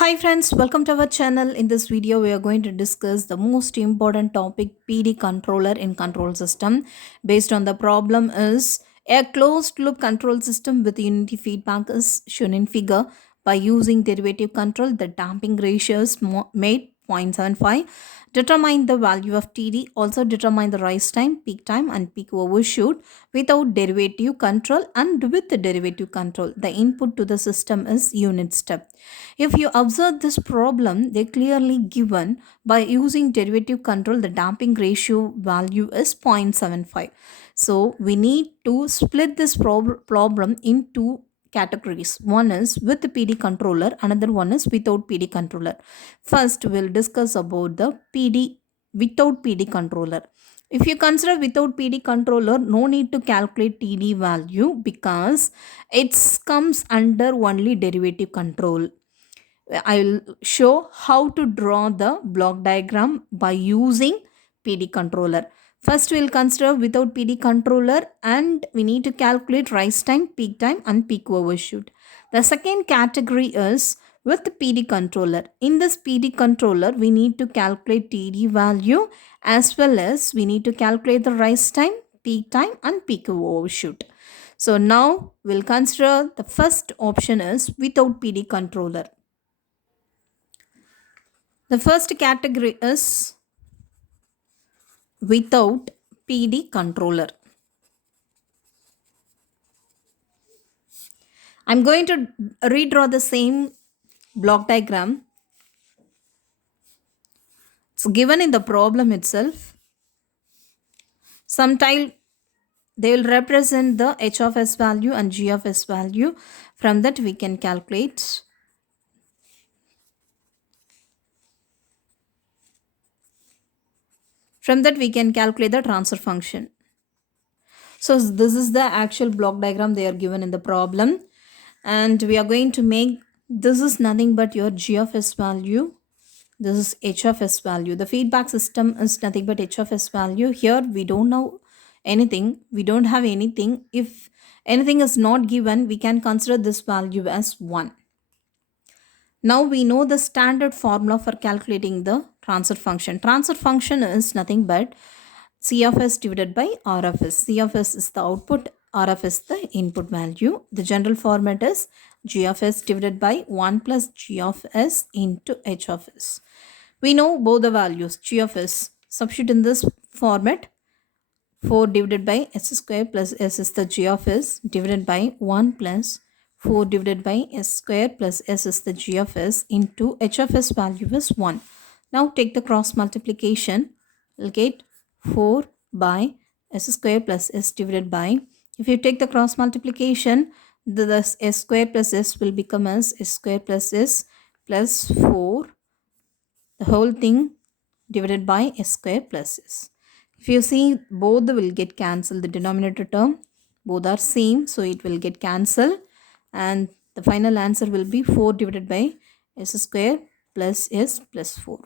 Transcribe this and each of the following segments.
Hi friends, welcome to our channel. In this video, we are going to discuss the most important topic PD controller in control system. Based on the problem is a closed loop control system with unity feedback is shown in figure. By using derivative control, the damping ratio is made 0.75. Determine the value of TD. Also determine the rise time, peak time and peak overshoot without derivative control and with the derivative control. The input to the system is unit step. If you observe this problem, they clearly given by using derivative control, the damping ratio value is 0.75. So we need to split this problem into categories. One is with the PD controller, another one is without PD controller. First, we'll discuss about the PD without PD controller. If you consider without PD controller, no need to calculate TD value because it comes under only derivative control. I'll show how to draw the block diagram by using PD controller. First, we'll consider without PD controller and we need to calculate rise time, peak time and peak overshoot. The second category is with the PD controller. In this PD controller, we need to calculate TD value as well as we need to calculate the rise time, peak time and peak overshoot. So now we'll consider the first option is without PD controller. The first category is without PD controller. I'm going to redraw the same block diagram. It's given in the problem itself. Sometime they will represent the h of s value and g of s value. From that we can calculate. From that we can calculate the transfer function. So this is the actual block diagram they are given in the problem. And we are going to make, this is nothing but your g of s value. This is h of s value. The feedback system is nothing but h of s value. Here we don't know anything. We don't have anything. If anything is not given, we can consider this value as 1. Now we know the standard formula for calculating the transfer function. Transfer function is nothing but C of s divided by R of s. C of s is the output, R of s the input value. The general format is G of s divided by 1 plus G of s into H of s. We know both the values. G of s, substitute in this format, 4 divided by s square plus s is the G of s divided by 1 plus 4 divided by s square plus s is the G of s into H of s value is 1. Now take the cross multiplication. We'll get 4 by s square plus s divided by, if you take the cross multiplication, the s square plus s will become as s square plus s plus 4, the whole thing divided by s square plus s. If you see, both will get cancelled, the denominator term, both are same, so it will get cancelled and the final answer will be 4 divided by s square plus s plus 4.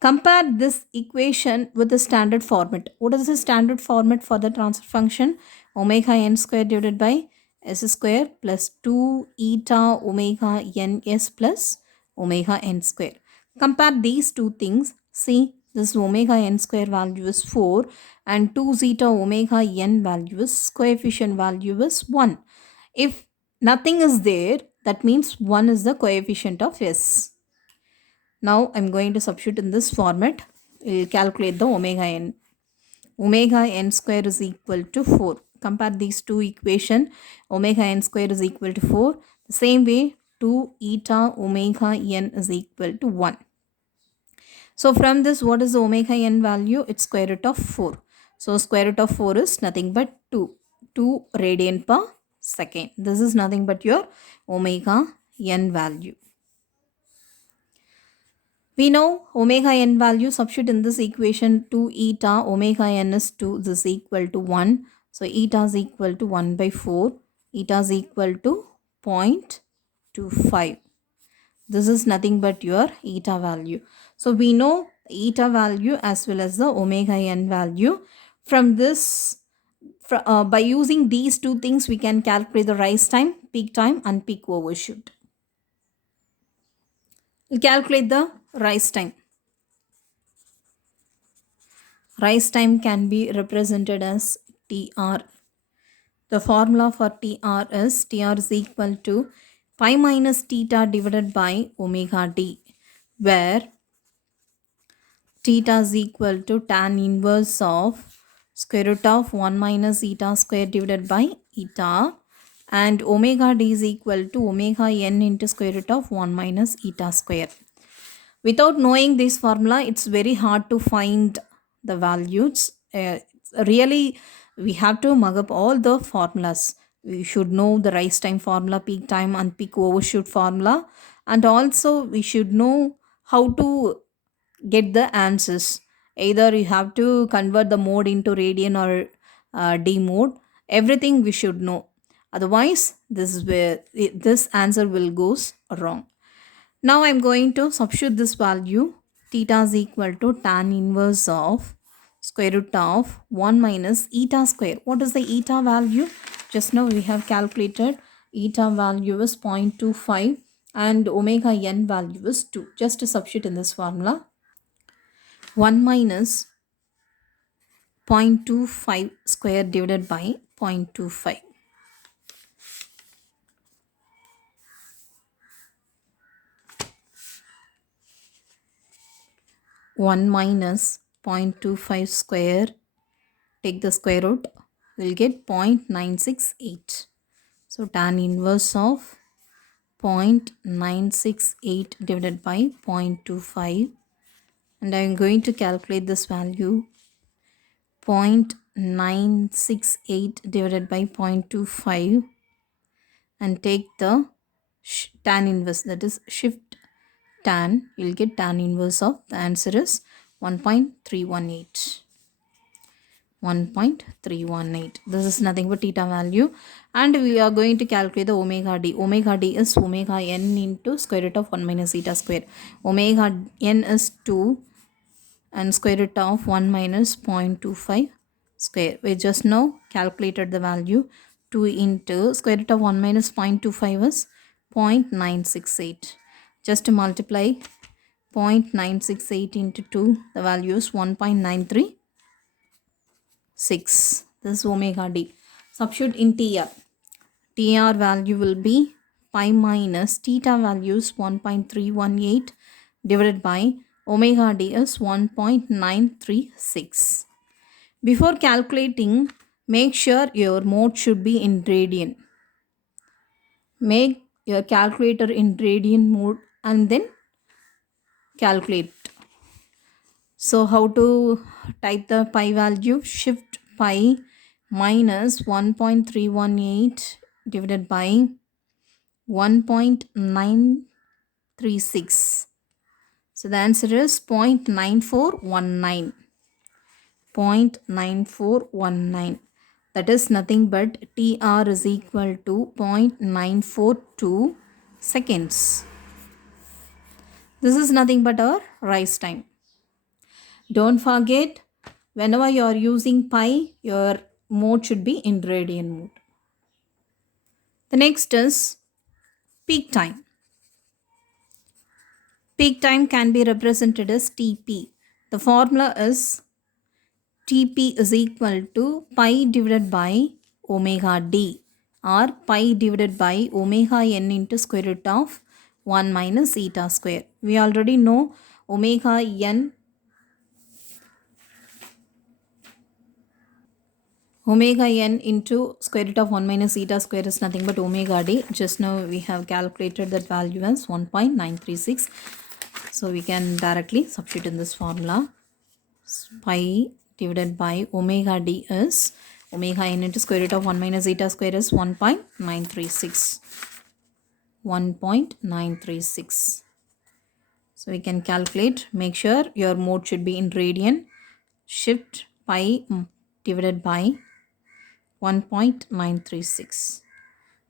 Compare this equation with the standard format. What is the standard format for the transfer function? Omega n square divided by s square plus 2 eta omega n s plus omega n square. Compare these two things. See, this omega n square value is 4 and 2 zeta omega n value is, coefficient value is 1. If nothing is there, that means 1 is the coefficient of s. Now I'm going to substitute in this format. We'll calculate the omega n. Omega n square is equal to 4. Compare these two equations. Omega n square is equal to 4. The same way 2 eta omega n is equal to 1. So from this, what is the omega n value? It's square root of 4. So square root of 4 is nothing but 2. 2 radian per second. This is nothing but your omega n value. We know omega n value, substitute in this equation 2 eta omega n is 2, this is equal to 1. So eta is equal to 1 by 4. Eta is equal to 0.25. This is nothing but your eta value. So we know eta value as well as the omega n value. From this, by using these two things, we can calculate the rise time, peak time and peak overshoot. We'll calculate the rise time. Rise time can be represented as TR. The formula for TR is equal to pi minus theta divided by omega d, where theta is equal to tan inverse of square root of 1 minus eta square divided by eta, and omega d is equal to omega n into square root of 1 minus eta square. Without knowing this formula, it's very hard to find the values. Really, we have to mug up all the formulas. We should know the rise time formula, peak time and peak overshoot formula, and also we should know how to get the answers. Either you have to convert the mode into radian or d mode. Everything we should know. Otherwise, this is where this answer will goes wrong. Now I'm going to substitute this value. Theta is equal to tan inverse of square root of 1 minus eta square. What is the eta value? Just now we have calculated eta value is 0.25 and omega n value is 2. Just to substitute in this formula. 1 minus 0.25 square divided by 0.25. 1 minus 0.25 square, take the square root, we'll get 0.968. So tan inverse of 0.968 divided by 0.25, and I'm going to calculate this value. 0.968 divided by 0.25 and take the tan inverse, that is shift tan, you'll get tan inverse of, the answer is 1.318. 1.318. This is nothing but theta value, and we are going to calculate the omega d. Omega d is omega n into square root of 1 minus eta square. Omega n is 2 and square root of 1 minus 0.25 square. We just now calculated the value. 2 into square root of 1 minus 0.25 is 0.968. Just to multiply 0.968 into 2, the value is 1.936. This is omega d. Substitute in TR. TR value will be pi minus theta value is 1.318 divided by omega d is 1.936. Before calculating, make sure your mode should be in radian. Make your calculator in radian mode and then calculate. So how to type the pi value? Shift pi minus 1.318 divided by 1.936. So the answer is 0.9419. 0.9419. That is nothing but TR is equal to 0.942 seconds. This is nothing but our rise time. Don't forget, whenever you are using pi, your mode should be in radian mode. The next is peak time. Peak time can be represented as TP. The formula is TP is equal to pi divided by omega d, or pi divided by omega n into square root of 1 minus eta square. We already know omega n into square root of 1 minus eta square is nothing but omega d. Just now we have calculated that value as 1.936. So we can directly substitute in this formula. Pi divided by omega d is omega n into square root of 1 minus eta square is 1.936. 1.936. So we can calculate. Make sure your mode should be in radian. Shift pi divided by 1.936.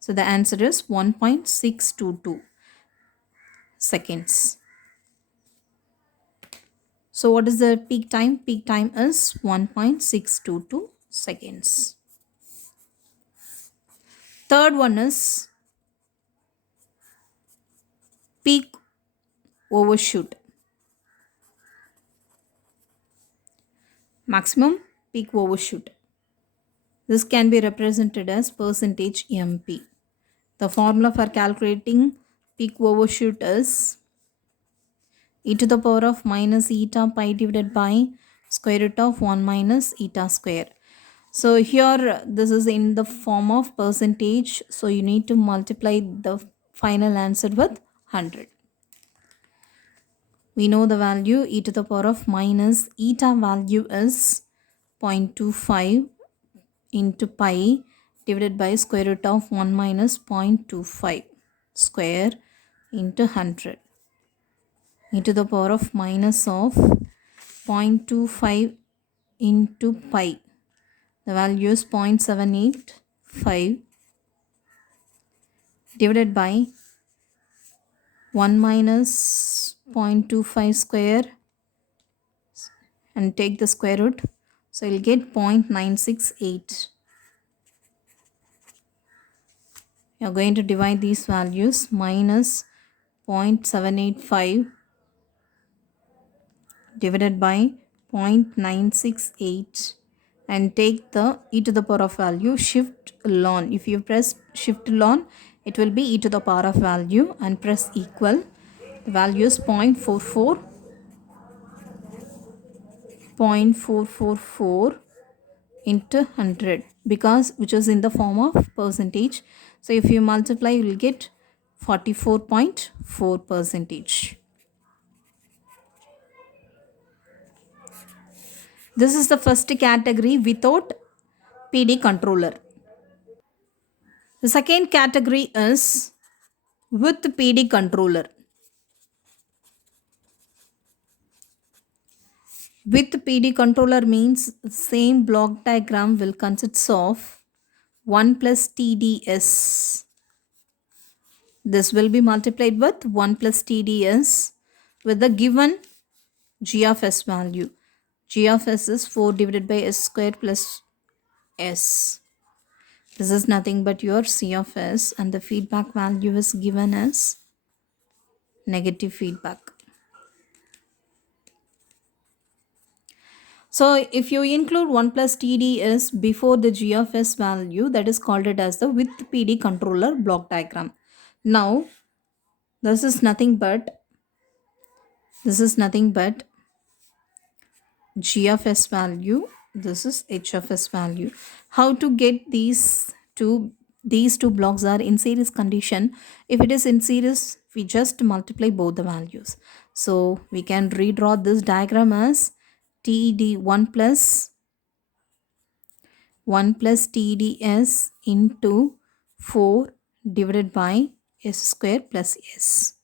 So the answer is 1.622 seconds. So what is the peak time? Peak time is 1.622 seconds. Third one is peak overshoot. Maximum peak overshoot. This can be represented as percentage MP. The formula for calculating peak overshoot is e to the power of minus eta pi divided by square root of 1 minus eta square. So here this is in the form of percentage. So you need to multiply the final answer with 100. We know the value e to the power of minus eta value is 0.25 into pi divided by square root of 1 minus 0.25 square into 100. E to the power of minus of 0.25 into pi. The value is 0.785 divided by 1 minus 0.25 square and take the square root. So you'll get 0.968. You're going to divide these values. Minus 0.785 divided by 0.968 and take the e to the power of value, shift ln. If you press shift ln, it will be e to the power of value, and press equal. The value is 0.444 into 100, because which is in the form of percentage. So if you multiply, you will get 44.4 percentage. This is the first category without PD controller. The second category is with PD controller. With PD controller means same block diagram will consist of 1 plus TDS. This will be multiplied with 1 plus TDS with the given G of S value. G of S is 4 divided by S square plus S. This is nothing but your C of S, and the feedback value is given as negative feedback. So if you include 1 plus TDS before the G of S value, that is called it as the with PD controller block diagram. Now this is nothing but G of S value, this is H of S value. How to get these two blocks are in series condition. If it is in series, we just multiply both the values. So we can redraw this diagram as TD1 plus TDS into 4 divided by S square plus S.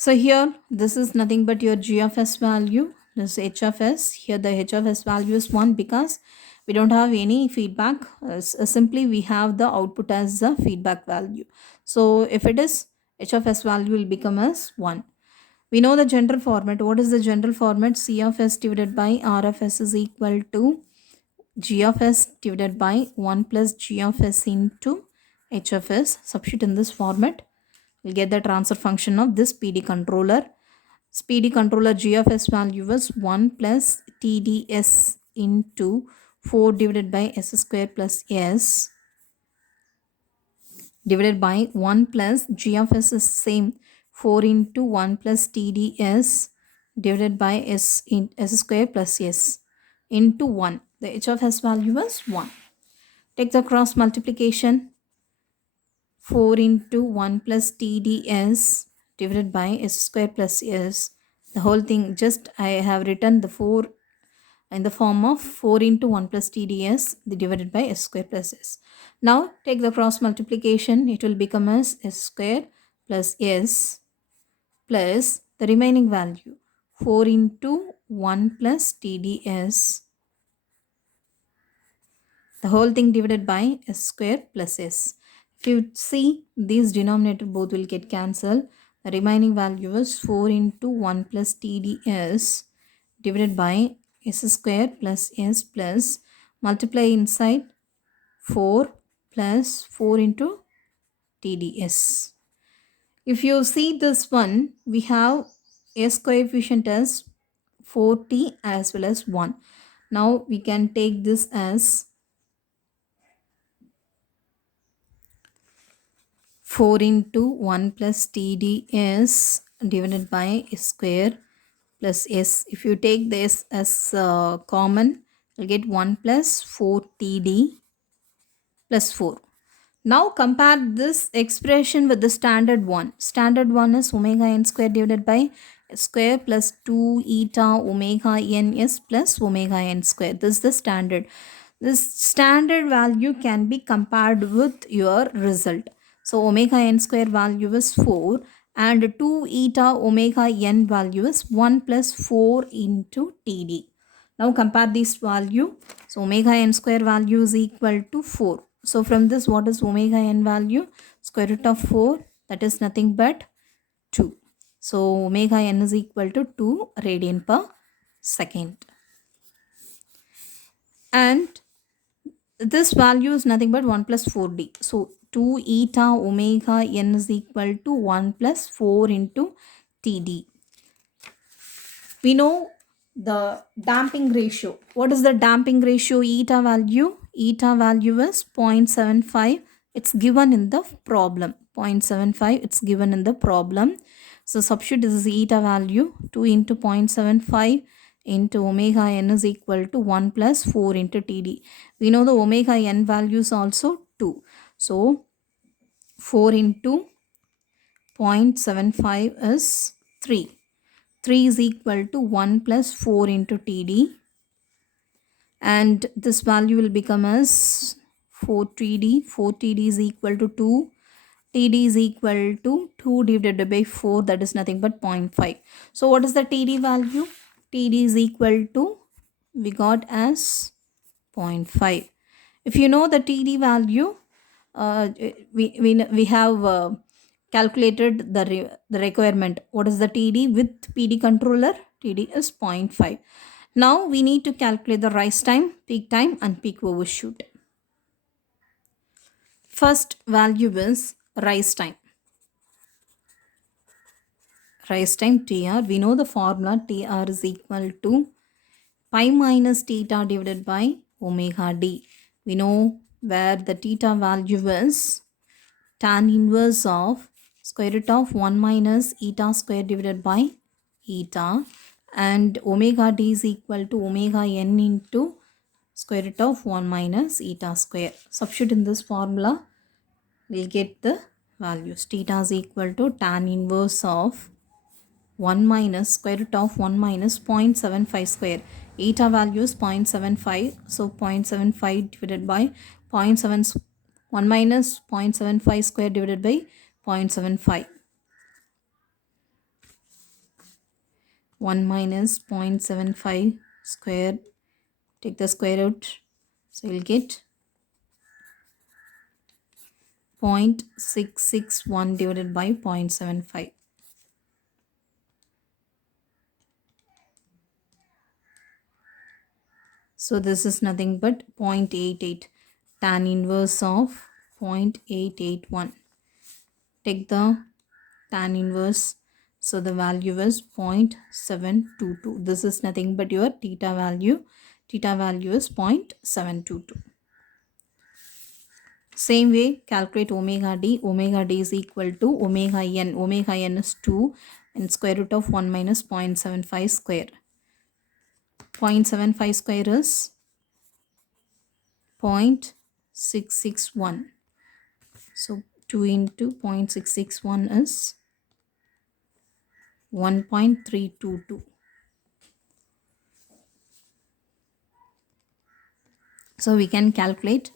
So here this is nothing but your G of S value. This is H of S. Here the H of S value is 1 because we don't have any feedback. Simply we have the output as the feedback value. So if it is H of S value will become as 1. We know the general format. What is the general format? C of S divided by R of S is equal to G of S divided by 1 plus G of S into H of S. Substitute in this format. We'll get the transfer function of this PD controller. PD controller G of S value was 1 plus TDS into 4 divided by S square plus S divided by 1 plus G of S is same 4 into 1 plus TDS divided by S square plus S into 1. The H of S value was 1. Take the cross multiplication. 4 into 1 plus TDS divided by S square plus S. The whole thing, just I have written the 4 in the form of 4 into 1 plus TDS divided by S square plus S. Now take the cross multiplication. It will become as S square plus S plus the remaining value 4 into 1 plus TDS. The whole thing divided by S square plus S. If you see, these denominator both will get cancelled. The remaining value is 4 into 1 plus TDS divided by s square plus s plus multiply inside 4 plus 4 into TDS. If you see this one, we have s coefficient as 4t as well as 1. Now we can take this as 4 into 1 plus TDS divided by s square plus s. If you take this as common, you'll get 1 plus 4TD plus 4. Now compare this expression with the standard one. Standard one is omega n square divided by square plus 2 eta omega n s plus omega n square. This is the standard. This standard value can be compared with your result. So omega n square value is 4 and 2 eta omega n value is 1 plus 4 into TD. Now compare this value. So omega n square value is equal to 4. So from this, what is omega n value? Square root of 4, that is nothing but 2. So omega n is equal to 2 radian per second. And this value is nothing but 1 plus 4d. So 2 eta omega n is equal to 1 plus 4 into TD. We know the damping ratio. What is the damping ratio eta value? Eta value is 0.75. It's given in the problem. 0.75, it's given in the problem. So substitute this is eta value. 2 into 0.75 into omega n is equal to 1 plus 4 into TD. We know the omega n value is also 2. So 4 into 0.75 is 3. 3 is equal to 1 plus 4 into TD, and this value will become as 4TD. 4TD is equal to 2. TD is equal to 2 divided by 4, that is nothing but 0.5. So what is the TD value? TD is equal to, we got as 0.5. If you know the TD value, we have calculated the requirement. What is the TD with PD controller? TD is 0.5. Now we need to calculate the rise time, peak time and peak overshoot. First value is rise time. Rise time TR, we know the formula. TR is equal to pi minus theta divided by omega d. We know where the theta value is tan inverse of square root of 1 minus eta square divided by eta, and omega d is equal to omega n into square root of 1 minus eta square. Substitute in this formula, we'll get the values. Theta is equal to tan inverse of 1 minus square root of 1 minus 0.75 square. Eta value is 0.75. So 0.75 divided by 0.7, 1 minus 0.75 square divided by 0.75. 1 minus 0.75 square, take the square root. So you'll get 0.661 divided by 0.75. So this is nothing but 0.88. Tan inverse of 0.881. Take the tan inverse. So the value is 0.722. This is nothing but your theta value. Theta value is 0.722. Same way, calculate omega d. Omega d is equal to omega n. Omega n is 2 and square root of 1 minus 0.75 square. 0.75 square is 0.661. So 2 into 0.661 is 1.322. So we can calculate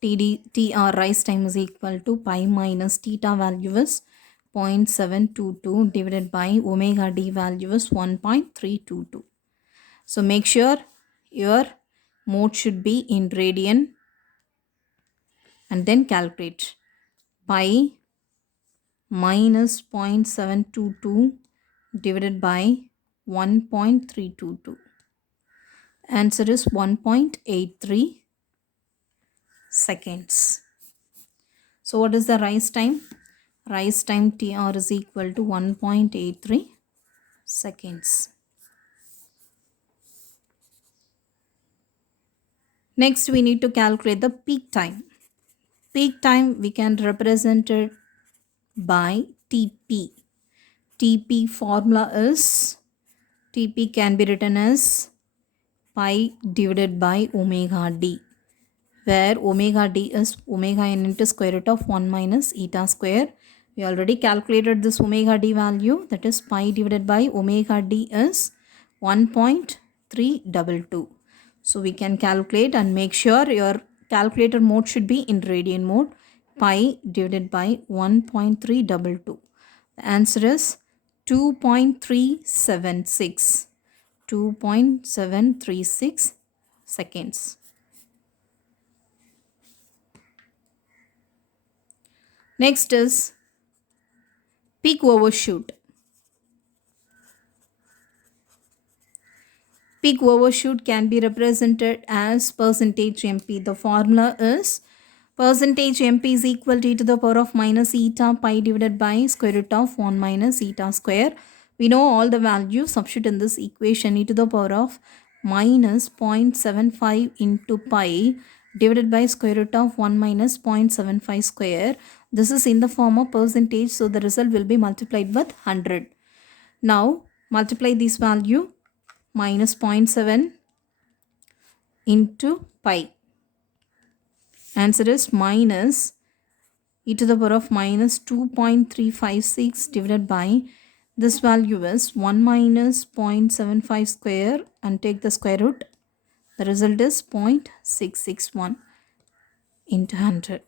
TR rise time is equal to pi minus theta value is 0.722 divided by omega d value is 1.322. So make sure your mode should be in radian and then calculate. Pi minus 0.722 divided by 1.322. Answer is 1.83 seconds. So what is the rise time? Rise time TR is equal to 1.83 seconds. Next, we need to calculate the peak time. Peak time we can represent it by TP. TP formula is, TP can be written as pi divided by omega d, where omega d is omega n into square root of 1 minus eta square. We already calculated this omega d value, that is pi divided by omega d is 1.322. So we can calculate and make sure your calculator mode should be in radian mode. Pi divided by 1.322. The answer is 2.376. 2.736 seconds. Next is peak overshoot. Peak overshoot can be represented as percentage MP. The formula is percentage MP is equal to e to the power of minus eta pi divided by square root of 1 minus eta square. We know all the values. Substitute in this equation. E to the power of minus 0.75 into pi divided by square root of 1 minus 0.75 square. This is in the form of percentage, so the result will be multiplied with 100. Now multiply this value, minus 0.7 into pi. Answer is minus e to the power of minus 2.356 divided by, this value is 1 minus 0.75 square and take the square root. The result is 0.661 into 100.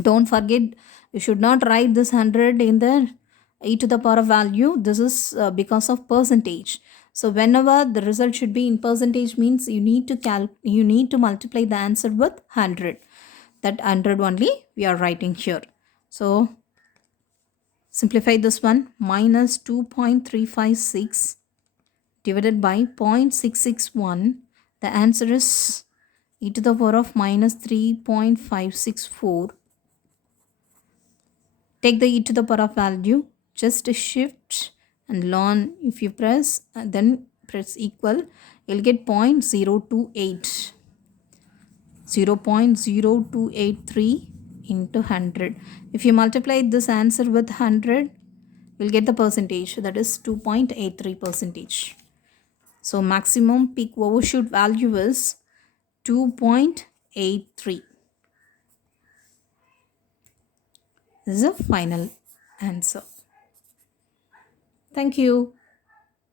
Don't forget, you should not write this 100 in the e to the power of value. This is because of percentage. So whenever the result should be in percentage means you need to multiply the answer with 100. That 100 only we are writing here. So simplify this one, minus 2.356 divided by 0.661. The answer is e to the power of minus 3.564. Take the e to the power of value, just shift and learn. If you press then press equal, you'll get 0.028. 0.0283 into 100. If you multiply this answer with 100, we'll get the percentage, that is 2.83 percentage. So maximum peak overshoot value is 2.83. This is a final answer. Thank you.